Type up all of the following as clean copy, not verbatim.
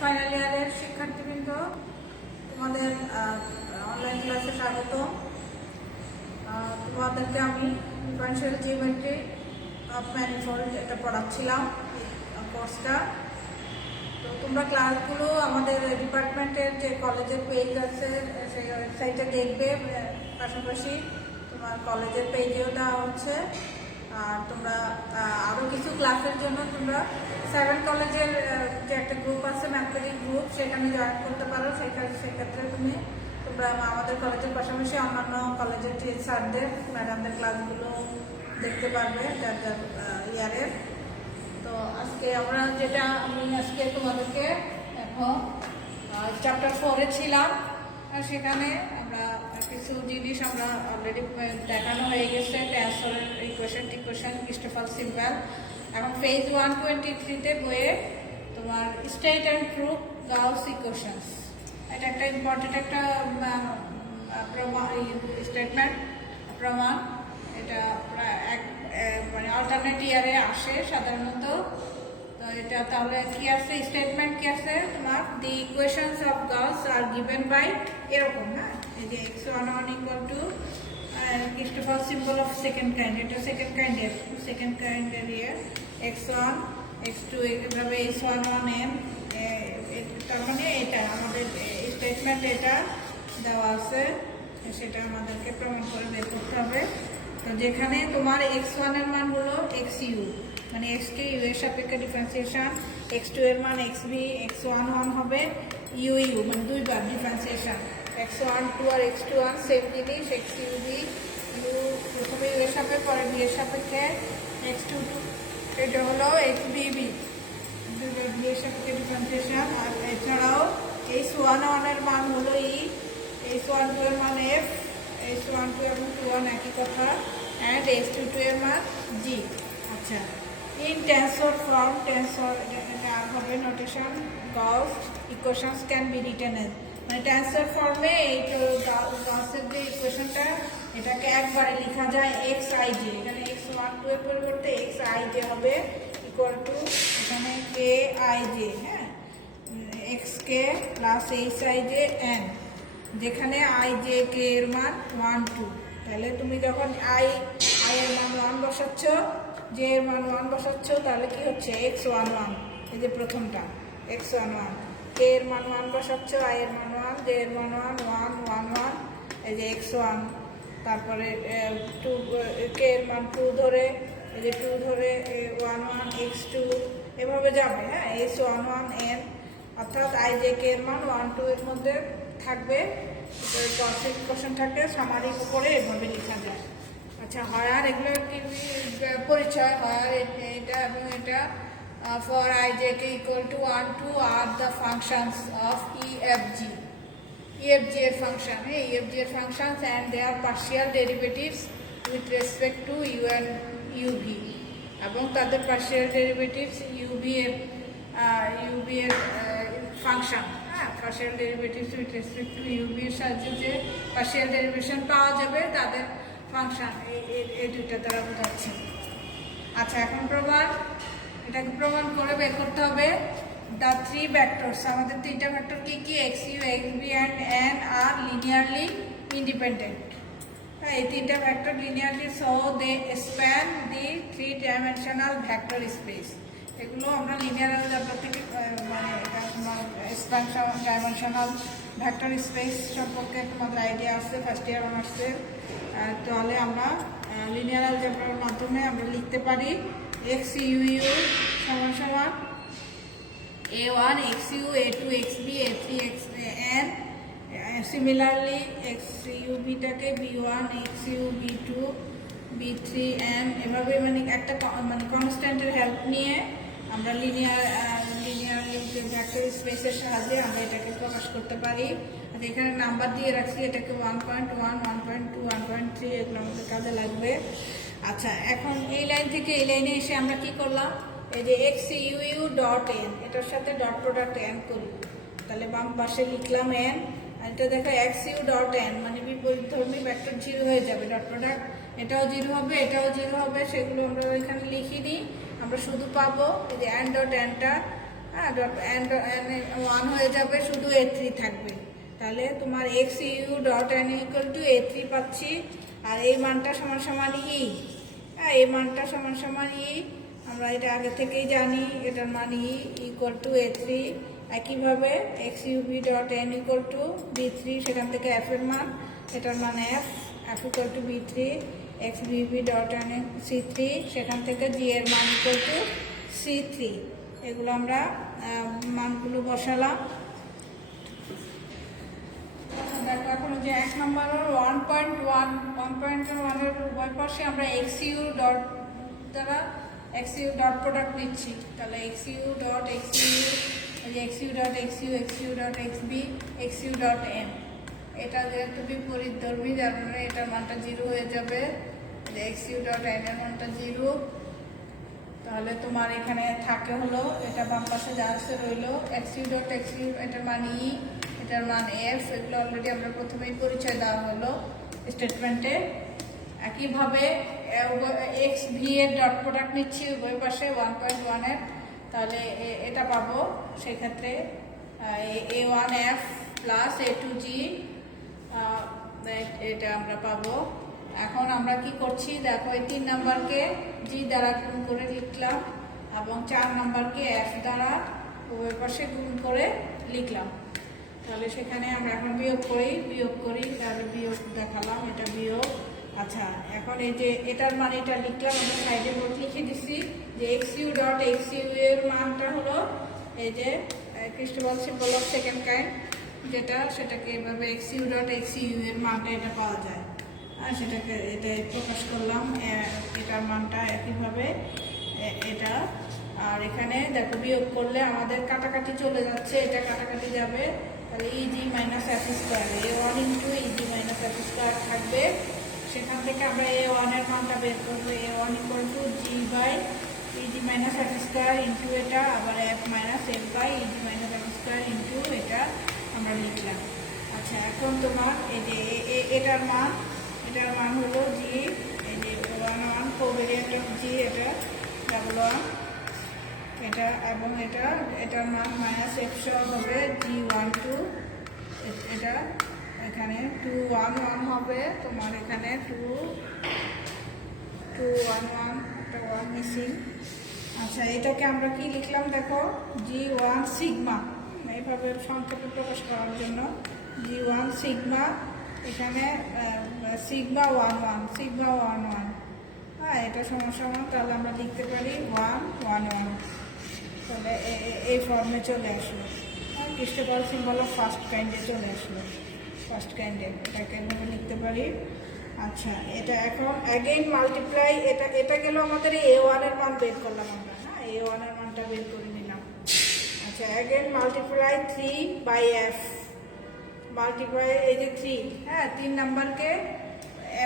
Final ইয়ারের শিক্ষার্থীবৃন্দ, তোমাদের অনলাইন ক্লাসে স্বাগত। তোমাদেরকে আমি ডিফারেনশিয়াল জিওমেট্রি অফ ম্যানিফোল্ড এটা পড়াচ্ছিলাম এই কোর্সটা। তো তোমরা ক্লাসগুলো আমাদের ডিপার্টমেন্টের যে কলেজের পেজ আছে সেই ওয়েবসাইটে দেখবে, পাশাপাশি তোমার কলেজের পেজেও দেওয়া হচ্ছে। আর তোমরা আরও কিছু ক্লাসের জন্য তোমরা 7 কলেজের যে একটা গ্রুপ আছে, ম্যাথমেটিক গ্রুপ, সেখানে জয়েন করতে পারো। সেক্ষেত্রে তোমরা আমাদের কলেজের পাশাপাশি অন্যান্য কলেজের স্যারদের, ম্যাডামদের ক্লাসগুলো দেখতে পারবে যার যার ইয়ারের। তো আজকে আমি আজকে তোমাদেরকে এখন চ্যাপ্টার 4-এ ছিলাম, আর সেখানে আমরা কিছু জিনিস আমরা অলরেডি দেখানো হয়ে গেছে। ট্রান্সফারের ইকুয়েশন, ক্রিস্টোফার সিম্বল। এখন পেজ 123-তে বইয়ে তোমার state and proof Gauss equations, এটা একটা ইম্পর্টেন্ট একটা স্টেটমেন্ট, প্রমাণ। এটা মানে অল্টারনেট ইয়ারে আসে সাধারণত। তো এটা তাহলে কি আছে, স্টেটমেন্ট কি আছে তোমার, দি ইকুয়েশনস অফ গাউস আর গিভেন বাই এরকম, হ্যাঁ, এই যে x11 equal to Christoffel symbol of second kind, এটা সেকেন্ড কাইন্ডের ইয়ে x1 x2 এভাবে h11n, তার মানে এটা আমাদের স্টেটমেন্ট এটা দেওয়া আছে, সেটা আমাদেরকে প্রমাণ করে বের করতে হবে। তো যেখানে তোমার x1 এর মান হলো xu, মানে x কে u এর সাপেক্ষে ডিফারেন্সিয়েশন, x2 এর মান xb, x11 হবে uu, মানে দুইবার ডিফারেন্সিয়েশন। x12 আর x21 সেম জিনিস, xub u প্রথমে u এর সাপেক্ষে, পরে b এর সাপেক্ষে, x22 এটা হলো xbb, দুইবার b এর সাপেক্ষে ডিফারেন্সিয়েশন। আর এছাড়াও h11 এর মান হলো e, h12 এর মান f, h12 এবং 21 একই কথা, অ্যান্ড h22 এর মান g। আচ্ছা, ইন টেন্সর ফর্ম, টেন্সর আর হবে notation, Gauss equations can be written as, মানে টেন্সর ফর্মে এই গাউসের যে ইকুয়েশনটা, এটাকে একবারে লেখা যায় xij, এখানে x12 এর পরিবর্তে xij হবে ইকুয়াল টু এখানে kij, হ্যাঁ, xk প্লাস hij n, যেখানে i j k এর মান 1 2। তাহলে তুমি যখন i এর মান 1 বসাচ্ছ, j এর মান 1 বসাচ্ছ, তাহলে কি হচ্ছে x11, এই যে প্রথমটা x11, k এর মান 1 বসাচ্ছ, i এর মান 1, j এর মান 1 1 1 1, এই যে x1। তারপরে 2 k এর মান 2 ধরে, এই যে 2 ধরে 1 1 x2 এভাবে যাবে, হ্যাঁ, h11n, অর্থাৎ i j k এর মান 1 2 এর মধ্যে থাকবে। কোশ্চেন থাকে সামারির উপরে এভাবে লেখা যায়। আচ্ছা, হায়ার এগুলো কি পরিচয়, হায়ার এটা এবং এটা for i j k equal to 1 2 আর দ্য ফাংশনস অফ EFG এর ফাংশন, EFG এর functions and their partial derivatives with respect to u and uv, এবং তাদের পার্শিয়াল ডেরিভেটিভস uv এর function, partial derivatives with respect to uv এর সাহায্যে যে partial derivation পাওয়া যাবে তাদের ফাংশন, এই দুইটা দ্বারা বোঝাচ্ছে। আচ্ছা, এখন প্রমাণ, এটাকে প্রমাণ করে বের করতে হবে দ্য 3 ভেক্টরস, আমাদের 3টা ভেক্টর কি কি, xu xb অ্যান্ড n আর লিনিয়ারলি ইন্ডিপেন্ডেন্ট। এই 3টা vector linearly, so they span the 3 dimensional vector space. এগুলো আমরা লিনিয়ার অ্যালজেব্রা থেকে মানে ডাইমেনশনাল ভেক্টর স্পেস সম্পর্কে তোমাদের আইডিয়া আছে ফার্স্ট ইয়ার অনার্সের। তাহলে আমরা লিনিয়ার অ্যালজেব্রার মাধ্যমে আমরা লিখতে পারি xuu সমান সমান a1 xu, a2 xb, a3 xn। Similarly xubটাকে b1 xu, b2 b3 m, এভাবে মানে একটা মানে কনস্ট্যান্টের হেল্প নিয়ে আমরা লিনিয়ার ভেক্টর স্পেসের সাহায্যে আমরা এটাকে প্রকাশ করতে পারি। আর এখানে নাম্বার দিয়ে রাখছি, এটাকে 1.1 1.2 1.3 এগুলো আমাদের কাজে লাগবে। আচ্ছা, এখন এই লাইন থেকে এই লাইনে এসে আমরা কি করলাম, এই যে xuu ডট n, এটার সাথে ডট প্রোডাক্ট n করি, তাহলে বাম পাশে লিখলাম n, আর এটা দেখো xu ডট n, মানে বিপরীতধর্মী ভেক্টর 0 হয়ে যাবে, ডট প্রোডাক্ট এটাও 0 হবে, এটাও 0 হবে, সেগুলো আমরা এখানে লিখিনি। আমরা শুধু পাবো এই যে n ডট nটা হ্যাঁ, ডট এন ওয়ান হয়ে যাবে, শুধু A3 থাকবে। তাহলে তোমার XU dot n equal two A3 পাচ্ছি, আর এই মানটা সমান সমান ই। হ্যাঁ, এই মানটা সমান সমান ই, আমরা এটা আগে থেকেই জানি, এটার মান ই ইকুয়াল টু A3। একইভাবে XUB dot n equal to B3, সেখান থেকে F এর মান, এটার মান F equal to B3। XBB dot n C3, সেখান থেকে G এর মান ইকুয়াল টু C3। এগুলো আমরা মানগুলো বসালাম। দেখো এখন যে 1 নম্বরের 1.1 এর উভয় পাশে আমরা XU ডট দ্বারা XU ডট প্রোডাক্ট নিচ্ছি। তাহলে XU dot XU, XU dot XU, XU dot XB, XU dot M, এটা যেহেতু বিপরীতধর্মী, যার মানে এটার মানটা 0 হয়ে যাবে। XU ডট N এর মানটা 0। তাহলে তোমার এখানে থাকে হলো, এটা বাম পাশে যা আছে রইলো XU ডট XU, এটার মান ই, এটার মান F। এগুলো অলরেডি আমরা প্রথমেই পরিচয় দেওয়া হলো স্টেটমেন্টে। একইভাবে XV এর ডট প্রোডাক্ট নিচ্ছি উভয় পাশে 1.1 এর, তাহলে এটা পাবো। সেক্ষেত্রে A1F প্লাস A2G, এটা আমরা পাবো। এখন আমরা কি করছি দেখো, এই 3 নাম্বারকে G দ্বারা গুণ করে লিখলাম এবং 4 নাম্বারকে F দ্বারা উভয় পাশে গুণ করে লিখলাম। তাহলে সেখানে আমরা এখন বিয়োগ করি, তাহলে বিয়োগ দেখালাম, এটা বিয়োগ। আচ্ছা, এখন এই যে এটার মান এটা লিখলাম, আমরা সাইডে বোর্ড লিখে দিচ্ছি যে XU ডট XU এর মানটা হলো এই যে ক্রিস্টোবাল সিম্বল অফ সেকেন্ড কাইন্ড, সেটাকে এভাবে XU ডট XU এর মানটা এটা পাওয়া যায়, আর সেটাকে এটা প্রকাশ করলাম। এটার মানটা একইভাবে এটা। আর এখানে দেখো বিয়োগ করলে আমাদের কাটাকাটি চলে যাচ্ছে, এটা কাটাকাটি যাবে, তাহলে EG minus F square, A1 into EG minus F square থাকবে। সেখান থেকে আমরা A1 এর মানটা বের করবো, A1 equal to G by EG minus F square into এটা, আবার F minus F by EG minus F square into এটা আমরা লিখলাম। আচ্ছা, এখন তোমার এই যে এটার মান হলো G, এই যে 1 কোভেরিয়েন্ট অফ G, এটা ডাবল 1 এটা, এবং এটার মান মাইনাস F সহ হবে G12, এটা এখানে 211 হবে, তোমার এখানে 211, একটা 1 মিসিং। আচ্ছা, এটাকে আমরা কি লিখলাম দেখো, G1 সিগমা, এইভাবে সংক্ষেপে প্রকাশ করার জন্য G1 সিগমা, এখানে সিগমা 11, হ্যাঁ, এটা সমান, তাহলে আমরা লিখতে পারি 111। তাহলে এই ফর্মে চলে আসলো, ক্রিস্টোবাল সিম্বল অফ ফার্স্ট কাইন্ডে চলে আসলো, ফার্স্ট কাইন্ডে এটাকে এভাবে লিখতে পারি। আচ্ছা, এটা এখন অ্যাগেইন মাল্টিপ্লাই, এটা গেল আমাদের A1 এর মান বের করলাম আমরা, হ্যাঁ, A1 এর মানটা বের করে নিলাম। আচ্ছা, again multiply 3 by F, multiply এই যে 3, হ্যাঁ, 3 নাম্বারকে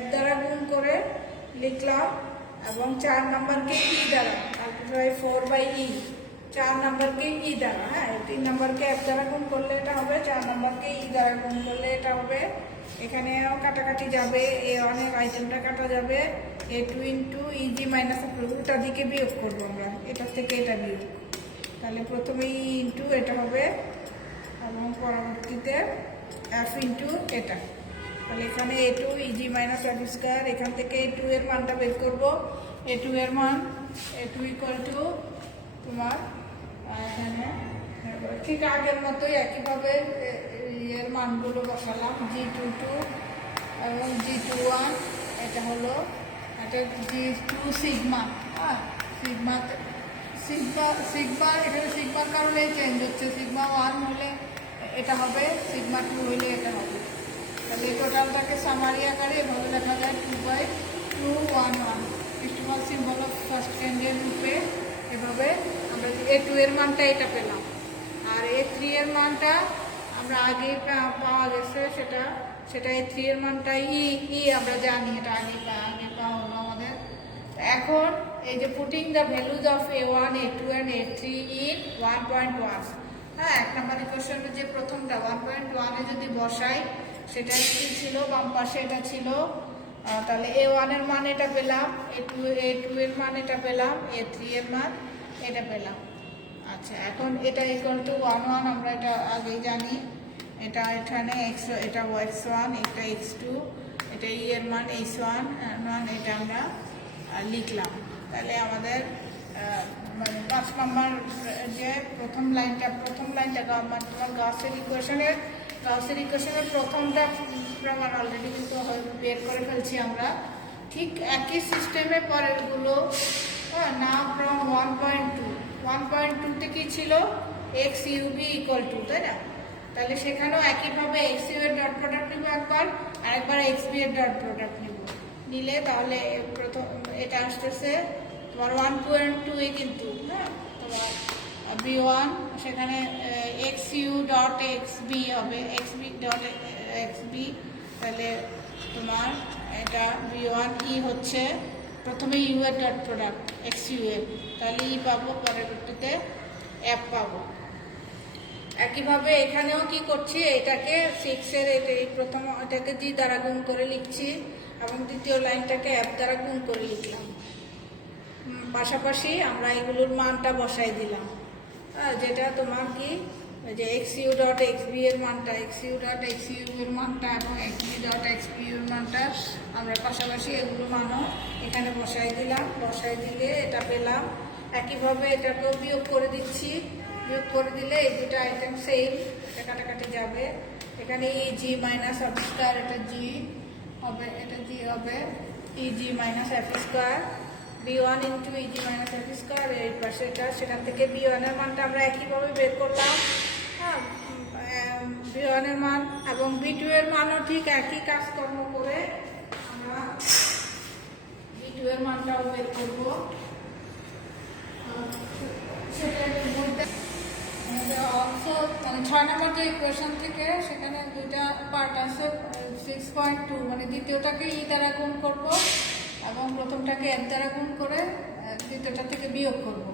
F দ্বারা গুণ করে লিখলাম, এবং 4 নাম্বারকে E দ্বারা, মাল্টিপ্লাই 4 বাই E, 4 নাম্বারকে E দ্বারা, হ্যাঁ, 3 নাম্বারকে F দ্বারা গুণ করলে এটা হবে, 4 নাম্বারকে E দ্বারা গুণ করলে এটা হবে। এখানেও কাটাকাটি যাবে, A1 এর আইটেমটা কাটা যাবে, A2 ইন্টু EG মাইনাস উল্টা দিকে বিয়োগ করবো আমরা, এটার থেকে এটা বিয়োগ, তাহলে প্রথমে E ইন্টু এটা হবে, এবং পরবর্তীতে F ইন্টু এটা। তাহলে এখানে A2 EG minus F square, এখান থেকে A2 এর মানটা বের করবো, A2 এর মান A2 ইকুয়াল টু তোমার এখানে ঠিক আগের মতোই একইভাবে এর মানগুলো বসালাম, G22 এবং G21, এটা হলো এটা G2 সিগমা, হ্যাঁ, সিগমা এখানে সিগমার কারণে চেঞ্জ হচ্ছে, সিগমা 1 হলে এটা হবে, সিগমা 2 হলে এটা হবে। তাহলে এই টোটালটাকে সামারি আকারে এভাবে লেখা যায় 2/211, ক্রিস্টোবাল সিম্বল অফ ফার্স্ট কাইন্ডের রূপে। এভাবে আমরা A2 এর মানটা এটা পেলাম, আর A3 এর মানটা আমরা আগে পাওয়া গেছে, সেটা A3 এর মানটা ই আমরা জানি, এটা আগে পাওয়া হলো আমাদের। এখন এই যে putting the values of A1, A2 and A3 in 1.1, হ্যাঁ, 1 নম্বর ইকুয়েশনের যে প্রথমটা 1.1 এ যদি বসাই, সেটা কি ছিল, বাম পাশে এটা ছিল, তাহলে A1 এর মান এটা পেলাম, A2 এর মান এটা পেলাম, A3 এর মান এটা পেলাম। আচ্ছা। আচ্ছা, এখন এটা ইকুয়াল টু 1 1 আমরা এটা আগেই জানি। এটা এখানে x, এটা x1, এটা x2, এটা e এর মান h1 মান, এটা আমরা লিখলাম। তাহলে আমাদের 5 নম্বর যে প্রথম লাইনটা তোমার গাউসের ইকুয়েশনের প্রথমটা প্রমাণ অলরেডি কিন্তু বের করে ফেলছি আমরা। ঠিক একই সিস্টেমে পরেরগুলো, না ফ্রম 1.2 কি ছিল, এক্স ইউবি ইকুয়াল টু, তাই না? তাহলে সেখানেও একইভাবে এক্স ইউ এর ডট প্রোডাক্ট নিব একবার, আর একবার এক্স বি এর ডট প্রোডাক্ট নিলে তাহলে প্রথম এটা আসতেছে তোমার 1.2 এ কিন্তু, হ্যাঁ, তোমার b1 সেখানে x u dot x b হবে, x b dot x b. তাহলে তোমার এটা b1 ই হচ্ছে প্রথমে ইউ এর ডট প্রোডাক্ট এক্স ইউ এর, তাহলে ই পাবো, পরবর্তীতে এফ পাবো। একইভাবে এখানেও কি করছি, এটাকে 6 এর প্রথম এটাকে জি দ্বারা গুণ করে লিখছি এবং দ্বিতীয় লাইনটাকে এফ দ্বারা গুণ করে লিখলাম। পাশাপাশি আমরা এগুলোর মানটা বসাই দিলাম, যেটা তোমার কি, যে x u dot x b এর মানটা, x u dot x u এর মানটা এবং x b dot x b এর মানটা আমরা পাশাপাশি এগুলো মানও এখানে বসাই দিলাম। বসাই দিলে এটা পেলাম। একইভাবে এটাকেও বিয়োগ করে দিচ্ছি। বিয়োগ করে দিলে এই দুটো আইটেম সেম, এটা কাটাকাটি যাবে। এখানে E G minus F square, এটা জি হবে, এটা জি হবে E G minus F square, b1 into E G minus F square. এই পাশে এটা, সেখান থেকে b1 এর মানটা আমরা একইভাবে বের করলাম। হ্যাঁ, b1 এর মান এবং b2 এর মানও ঠিক একই কাজকর্ম করে আমরা b2 এর মানটাও বের করবো। সেটা বলতে অংশ মানে 6 নম্বর যে ইকুয়েশন থেকে, সেখানে দুইটা পার্ট আছে। 6.2 মানে দ্বিতীয়টাকে ই দ্বারা গুণ করব এবং প্রথমটাকে এফ দ্বারা গুণ করে দ্বিতীয়টা থেকে বিয়োগ করব।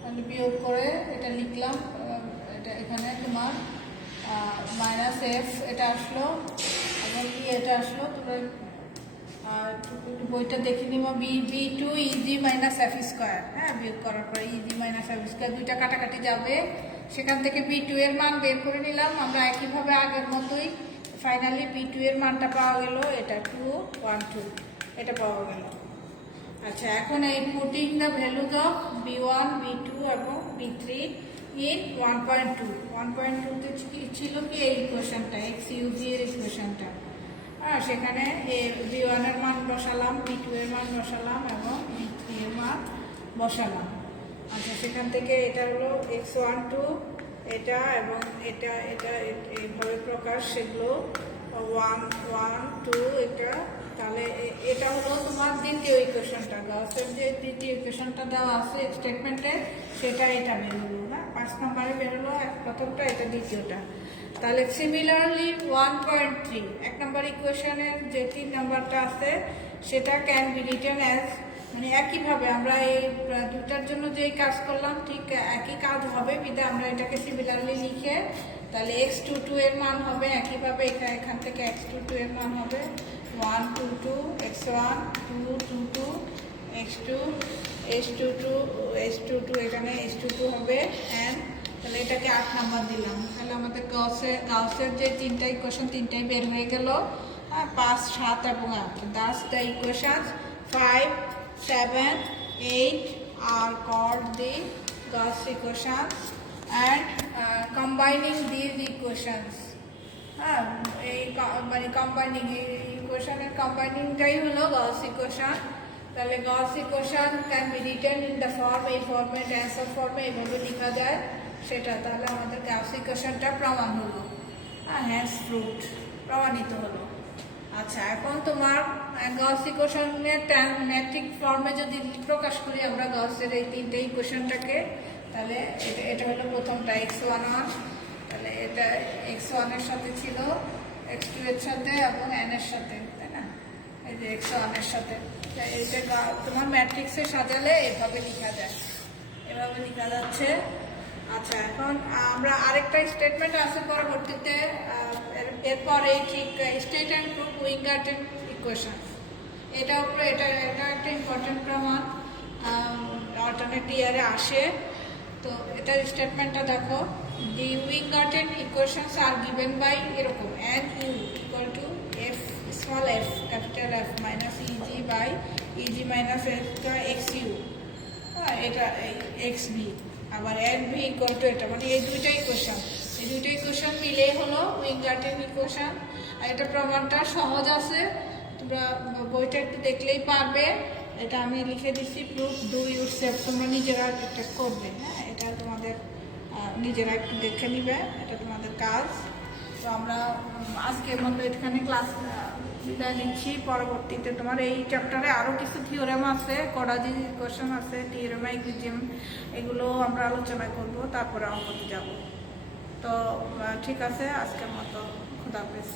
তাহলে বিয়োগ করে এটা লিখলাম। এটা এখানে তোমার মাইনাস এফ এটা আসলো এবং ই এটা আসলো। তোমরা বইটা দেখে নিব। b2 easy minus F square, হ্যাঁ, বিয়োগ করার পরে ইজি মাইনাস এফ স্কোয়ার, দুইটা কাটাকাটি যাবে। সেখান থেকে b2 এর মান বের করে নিলাম আমরা একইভাবে আগের মতোই। ফাইনালি b2 এর মানটা পাওয়া গেল, এটা 212 এটা পাওয়া গেল। আচ্ছা, এখন এই putting the values of b1 b2 এবং b3 ইন 1.2তে ছিল কি এই ইকুয়েশনটা, এক্স ইউবি এর ইকুয়েশনটা। সেখানে b1 এর মান বসালাম, b2 এর মান বসালাম এবং b3 এর মান বসালাম। আচ্ছা, সেখান থেকে এটা হলো x12 এটা এবং এটা এটা এইভাবে প্রকাশ, সেগুলো 1 1 2 এটা। তাহলে এটা হলো তোমার দ্বিতীয় ইকুয়েশনটা, গাউসের যে দ্বিতীয় ইকুয়েশনটা দেওয়া আছে স্টেটমেন্টে, সেটা এটা বেরোলো না। 5 নম্বরে বেরোলো প্রথমটা, এটা দ্বিতীয়টা। তাহলে সিমিলারলি 1.3 এক নম্বর ইকুয়েশনের যে 3 নম্বরটা আছে, সেটা ক্যান বি রিটেন অ্যাজ, মানে একইভাবে আমরা এই দুটার জন্য যেই কাজ করলাম ঠিক একই কাজ হবে, বিধায় আমরা এটাকে সিমিলারলি লিখে তাহলে x22 এর মান হবে একইভাবে, এখান থেকে x22 এর মান হবে 122 x1 222 x2 h22 এখানে h22 হবে and তাহলে এটাকে 8 নাম্বার দিলাম। তাহলে আমাদের গাউসের যে তিনটা ইকুয়েশন, তিনটাই বের হয়ে গেল, 5 7 এবং 8। Thus the equations 5 7 8 are called the Gauss equations and combining these equations, এই মানে কম্বাইনিং ইকুয়েশনের কম্বাইনিংটাই হলো Gauss equation। তাহলে Gauss equation can be written in the form, এই ফর্মে ট্রান্সফার ফর্মে এইভাবে লেখা যায় সেটা। তাহলে আমাদের Gauss equationটা প্রমাণ হলো, হ্যান্স প্রুভড, প্রমাণিত হলো। আচ্ছা, এখন তোমার Gauss equationের ম্যাট্রিক ফর্মে যদি প্রকাশ করি আমরা Gaussের এই তিনটে ইকুয়েশনটাকে, তাহলে এটা হলো প্রথমটা x11, তাহলে এটা x1 এর সাথে ছিল, x2 এর সাথে এবং n এর সাথে, তাই না? এই যে x1 এর সাথে, এটা তোমার ম্যাট্রিক্সে সাজালে এভাবে লেখা যায়, এভাবে লেখা যাচ্ছে। আচ্ছা, এখন আমরা আরেকটা স্টেটমেন্ট আছে পরবর্তীতে, এরপরে ঠিক স্টেট অ্যান্ড প্রুভ উইঙ্গারটেন ইকুয়েশন। এটা একটা ইম্পর্টেন্ট প্রমাণ, অল্টারনেট ইয়ারে আসে। তো এটার স্টেটমেন্টটা দেখো, the Weingarten equations are given by এরকম n u equal to f small f capital f minus E G by E G minus x u, এটা এক্স ভি, আবার এন ভি ইকুয়াল টু এটা, মানে এই দুইটা ইকুয়েশন মিলে হলো উইঙ্গার্টেন ইকুয়েশন। আর এটা প্রমাণটা সহজ আছে, তোমরা বইটা একটু দেখলেই পারবে। এটা আমি লিখে দিচ্ছি, প্রুফ ডু ইউরসেলফ, তোমরা নিজেরা এটা করবে। হ্যাঁ, এটা তোমাদের নিজেরা একটু দেখে নিবে, এটা তোমাদের কাজ। তো আমরা আজকের মতো এখানে ক্লাস বিদায় নিচ্ছি। পরবর্তীতে তোমার এই চ্যাপ্টারে আরও কিছু থিওরেম আছে, কোয়াড্রাটিক ইকুয়েশন আছে, থিওরেমাইজিম, এগুলো আমরা আলোচনা করব, তারপরে অঙ্কতে যাব। তো ঠিক আছে, আজকের মতো খুদা হাফেজ।